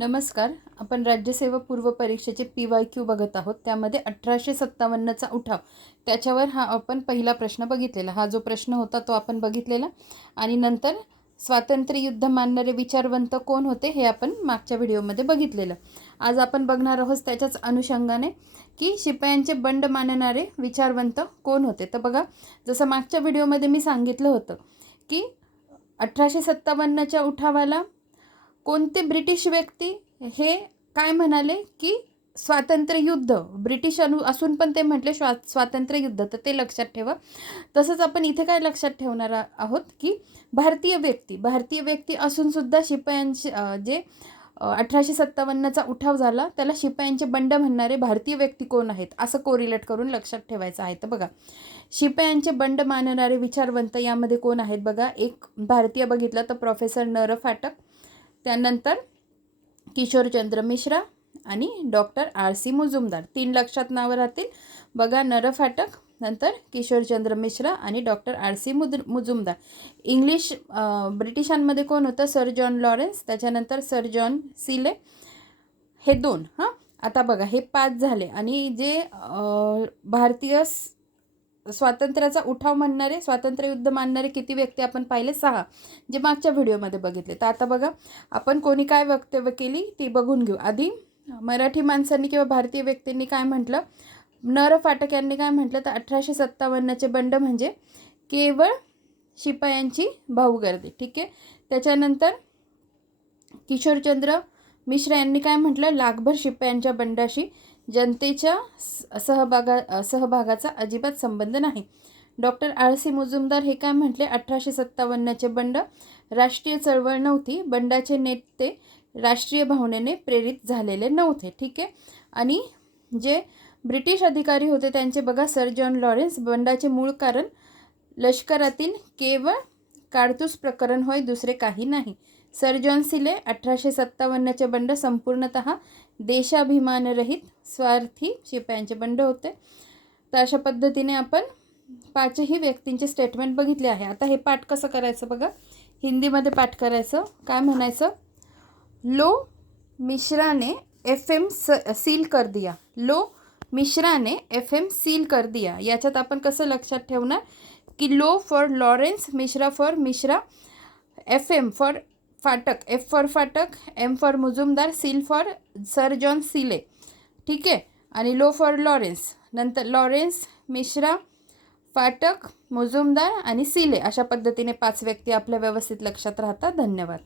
नमस्कार. आपण राज्यसेवा पूर्व परीक्षेचे पी वाय क्यू बघत आहोत. त्यामध्ये अठराशे सत्तावन्नचा उठाव. त्याच्यावर हा आपण पहिला प्रश्न बघितलेला. हा जो प्रश्न होता तो आपण बघितलेला. आणि नंतर स्वातंत्र्य युद्ध मानणारे विचारवंत कोण होते हे आपण मागच्या व्हिडिओमध्ये बघितलेलं. आज आपण बघणार आहोत त्याच्याच अनुषंगाने की शिपायांचे बंड मानणारे विचारवंत कोण होते. तर बघा जसं मागच्या व्हिडिओमध्ये मी सांगितलं होतं की अठराशे सत्तावन्नच्या उठावाला कोणते ब्रिटिश व्यक्ती हे काय म्हणाले की स्वातंत्र्य युद्ध? ब्रिटिश अनु असून पण ते म्हटले स्वा स्वातंत्र्य युद्ध. तर ते लक्षात ठेवा. तसंच आपण इथे काय लक्षात ठेवणार आहोत की भारतीय व्यक्ती भारतीय व्यक्ती असूनसुद्धा शिपायांचे जे अठराशे सत्तावन्नचा उठाव झाला त्याला शिपायांचे बंड म्हणणारे भारतीय व्यक्ती कोण आहेत? असं कोरिलेट करून लक्षात ठेवायचं आहे. तर बघा शिपायांचे बंड मानणारे विचारवंत यामध्ये कोण आहेत? बघा एक भारतीय बघितलं तर प्रोफेसर नर फाटक त्यानंतर किशोरचंद्र मिश्रा आणि डॉक्टर आर सी मुजुमदार. तीन लक्षात नावं राहतील. बघा नर फाटक नंतर किशोरचंद्र मिश्रा आणि डॉक्टर आर सी मुद मुजुमदार. इंग्लिश ब्रिटिशांमध्ये कोण होतं? Sir John Lawrence. त्याच्यानंतर सर जॉन सिले. हे दोन हां? आता बघा हे पाच झाले. आणि जे भारतीय स- स्वातंत्र्याचा उठाव म्हणणारे स्वातंत्र्य युद्ध मानणारे किती व्यक्ती आपण पाहिले? सहा जे मागच्या व्हिडिओमध्ये बघितले. तर आता बघा आपण कोणी काय वक्तव्य केली ती बघून घेऊ. आधी मराठी माणसांनी किंवा भारतीय व्यक्तींनी काय म्हटलं? नर फाटक यांनी काय म्हटलं? तर अठराशे सत्तावन्नचे बंड म्हणजे केवळ शिपायांची भाऊगर्दी. ठीक आहे? त्याच्यानंतर किशोरचंद्र मिश्रा यांनी काय म्हटलं? लाखभर शिपायांच्या बंडाशी जनतेच्या सहभागा सहभागाचा अजिबात संबंध नाही. डॉक्टर आळसी मुजुमदार हे काय म्हटले? अठराशे सत्तावन्नचे बंड राष्ट्रीय चळवळ नव्हती बंडाचे नेते राष्ट्रीय भावनेने प्रेरित झालेले नव्हते ठीक आहे? आणि जे ब्रिटिश अधिकारी होते त्यांचे बघा सर जॉन लॉरेन्स बंडाचे मूळ कारण लष्करातील केवळ काडतूस प्रकरण होय दुसरे काही नाही. सर जॉन सिले अठराशे सत्तावन्नचे बंड संपूर्णत देशाभिमानरहित स्वार्थी शिपायांचे बंड होते. तर अशा पद्धतीने आपण पाचही व्यक्तींचे स्टेटमेंट बघितले आहे. आता हे पाठ कसं करायचं बघा? हिंदीमध्ये पाठ करायचं. काय म्हणायचं? लो मिश्राने एफ एम स सील कर दिया. लो मिश्राने एफ एम सील कर दिया. याच्यात आपण कसं लक्षात ठेवणार? की low for Lawrence Mishra for Mishra F M for Phatak F for Phatak M for Mujumdar seal for sir John Seeley. ठीक आहे? आणि लो फॉर लॉरेन्स. नंतर लॉरेन्स मिश्रा फाटक मुजुमदार आणि सिले. अशा पद्धतीने पाच व्यक्ती आपल्या व्यवस्थित लक्षात राहतात. धन्यवाद.